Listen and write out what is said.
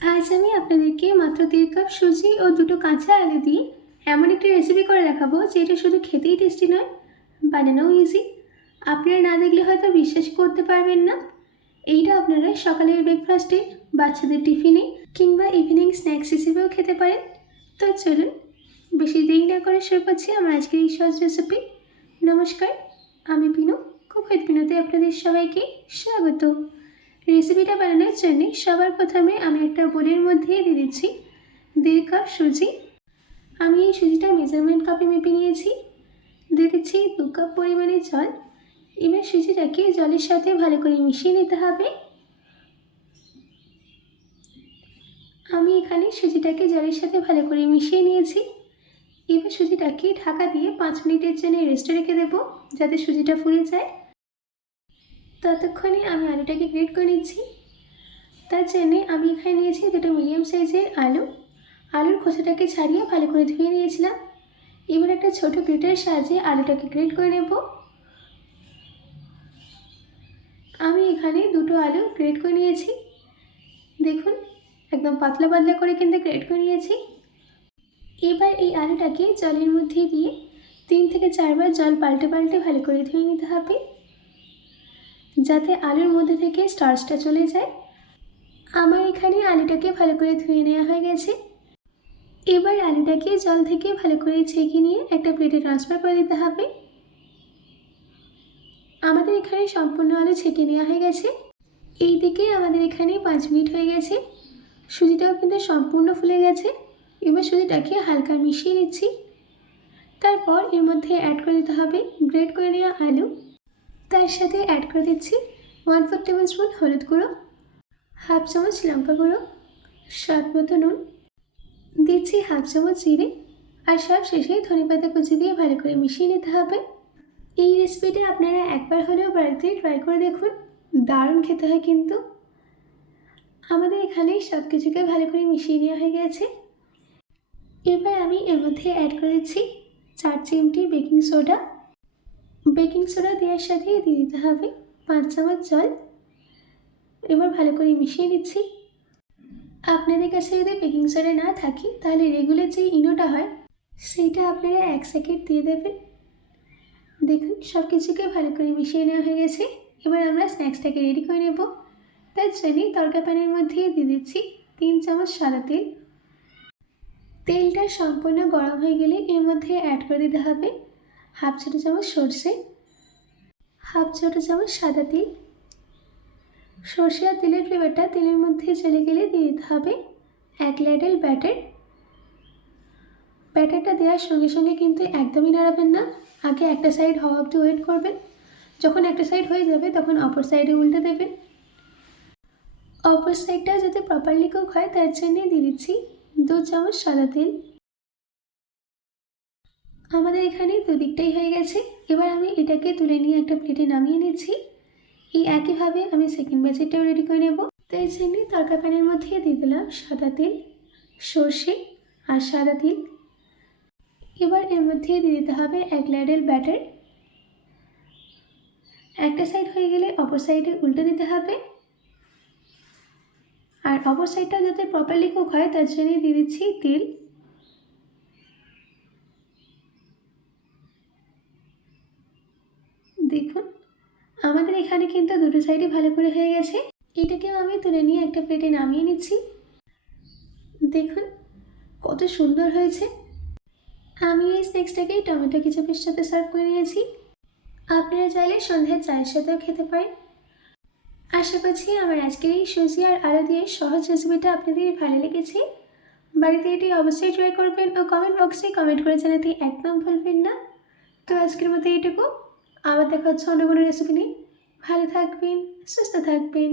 আজ আমি আপনাদেরকে মাত্র দেড় কাপ সুজি ও দুটো কাঁচা আলু দিয়ে এমন একটি রেসিপি করে দেখাবো যেটা শুধু খেতেই টেস্টি নয়, বানানোও ইজি আপনারা না দেখলে হয়তো বিশ্বাস করতে পারবেন না। এইটা আপনারা সকালের ব্রেকফাস্টে বাচ্চাদের টিফিনে কিংবা ইভিনিং স্ন্যাক্স হিসেবেও খেতে পারেন। তো চলুন, বেশি দেরি না করে শুরু করছি আমার আজকের এই সহজ রেসিপি নমস্কার, আমি পিনু, খুব পিনুতে আপনাদের সবাইকে স্বাগত। রেসিপিটা বানানোর জন্য সবার প্রথমে আমি একটা বোলের মধ্যে দিয়ে দিচ্ছি দেড় কাপ সুজি। আমি এই সুজিটা মেজারমেন্ট কাপে মেপে নিয়েছি। দিয়ে দিচ্ছি দু কাপ পরিমাণে জল। এবার সুজিটাকে জলের সাথে ভালো করে মিশিয়ে নিতে হবে। আমি এখানে সুজিটাকে জলের সাথে ভালো করে মিশিয়ে নিয়েছি। এবার সুজিটাকে ঢাকা দিয়ে পাঁচ মিনিটের জন্য রেস্টে রেখে দেবো যাতে সুজিটা ফুলে যায়। ততক্ষণে আমি আলুটাকে গ্রেট করে নিচ্ছি। তার জন্যে আমি এখানে নিয়েছি দুটো মিডিয়াম সাইজের আলু। আলুর খোসাটাকে ছাড়িয়ে ভালো করে ধুয়ে নিয়েছিলাম। এবার একটা ছোট গ্রেটার সাহায্যে আলুটাকে গ্রেট করে নেব। আমি এখানে দুটো আলু গ্রেট করে নিয়েছি। দেখুন, একদম পাতলা পাতলা করে কিন্তু গ্রেট করে নিয়েছি। এবার এই আলুটাকে জলের মধ্যে দিয়ে তিন থেকে চারবার জল পাল্টে পাল্টে ভালো করে ধুয়ে নিতে হবে। যাতে আলুর মধ্যে থেকে স্টার্চটা চলে যায়। আমার এখানে আলুটাকে ভালো করে ধুয়ে নেওয়া হয়ে গেছে। এবার আলুটাকে জল থেকে ভালো করে ছেঁকে নিয়ে একটা প্লেটে ট্রান্সফার করে দিতে হবে। আমাদের এখানে সম্পূর্ণ আলু ছেঁকে নেওয়া হয়ে গেছে। এই দিকে আমাদের এখানে পাঁচ মিনিট হয়ে গেছে। সুজিটাও কিন্তু সম্পূর্ণ ফুলে গেছে। এবার সুজিটাকে হালকা মিশিয়ে নিচ্ছি। তারপর এর মধ্যে অ্যাড করে দিতে হবে গ্রেট করে নেওয়া আলু। তার সাথে অ্যাড করে দিচ্ছি ওয়ান ফোর টেবিল স্পুন হলুদ গুঁড়ো হাফ চামচ লঙ্কা গুঁড়ো, স্বাদ মতো নুন, দিচ্ছি হাফ চামচ জিরে আর সব শেষে ধনে পাতা কুচি দিয়ে ভালো করে মিশিয়ে নিতে হবে। এই রেসিপিটা আপনারা একবার হলেও বাড়িতে ট্রাই করে দেখুন, দারুণ খেতে হয় কিন্তু। আমাদের এখানে সব কিছুকে ভালো করে মিশিয়ে নেওয়া হয়ে গেছে। এবার আমি এর মধ্যে অ্যাড করে দিচ্ছি চার চিমটি বেকিং সোডা বেকিং সোডা দেওয়ার সাথেই দিয়ে দিতে হবে পাঁচ চামচ জল। এবার ভালো করে মিশিয়ে দিচ্ছি আপনাদের কাছে যদি বেকিং সোডা না থাকে, তাহলে রেগুলার যে ইনোটা হয়, সেইটা আপনারা এক সেকেন্ড দিয়ে দেবেন। দেখুন সব কিছুকে ভালো করে মিশিয়ে নেওয়া হয়ে গেছে। এবার আমরা স্ন্যাক্সটাকে রেডি করে নেব। তার জন্যে তরকা প্যানের মধ্যে দিয়ে দিচ্ছি তিন চামচ সাদা তেল। তেলটা সম্পূর্ণ গরম হয়ে গেলে এর মধ্যে অ্যাড করে দিতে হবে। হাফ ছোটো চামচ সর্ষে, হাফ ছোটো চামচ সাদা তিল। সর্ষে আর তেলের ফ্লেভারটা তেলের মধ্যে চলে গেলে দিয়ে দিতে হবে এক ল্যাডেল ব্যাটার ব্যাটারটা দেওয়ার সঙ্গে সঙ্গে কিন্তু একদমই নাড়াবেন না। আগে একটা সাইড হওয়া অবধি ওয়েট করবেন। যখন একটা সাইড হয়ে যাবে, তখন অপর সাইডে উল্টে দেবেন। অপর সাইডটা যাতে প্রপারলি কুক হয়, তার জন্যে দিয়ে দিচ্ছি দু চামচ সাদা তেল। আমাদের এখানে দুদিকটাই হয়ে গেছে। এবার আমি এটাকে তুলে নিয়ে একটা প্লেটে নামিয়ে নিচ্ছি। এই একইভাবে আমি সেকেন্ড ব্যাচেরটাও রেডি করে নেব। তাই জন্য তরকা প্যানের মধ্যে দিয়ে দিলাম সাদা তেল, সর্ষে আর সাদা তিল। এবার এর মধ্যে দিয়ে দিতে হবে এক ল্যাডেল ব্যাটার একটা সাইড হয়ে গেলে অপর সাইডে উল্টে দিতে হবে। আর অপর সাইডটা যাতে প্রপারলি কুক হয়, তার জন্য দিয়ে দিচ্ছি তেল। দেখুন, আমাদের এখানে কিন্তু দুটো সাইডই ভালো করে হয়ে গেছে। এটাকেও আমি তুলে নিয়ে একটা প্লেটে নামিয়ে নিচ্ছি। দেখুন, কত সুন্দর হয়েছে। আমি এই স্ন্যাক্সটাকে টমেটো কিচপের সাথে সার্ভ করে নিয়েছি। আপনারা চাইলে সন্ধ্যায় চায়ের সাথেও খেতে পারেন। আশা করছি আমার আজকের এই সুজি আর আলু দিয়ে সহজ রেসিপিটা আপনাদের ভালো লেগেছে। বাড়িতে এটি অবশ্যই ট্রাই করবেন ও কমেন্ট বক্সে কমেন্ট করে জানাতে একদম ভুলবেন না। তো আজকের মতো এইটুকু। আবার দেখা হচ্ছে অন্য কোনো রেসিপি নিয়ে। ভালো থাকবেন সুস্থ থাকবেন।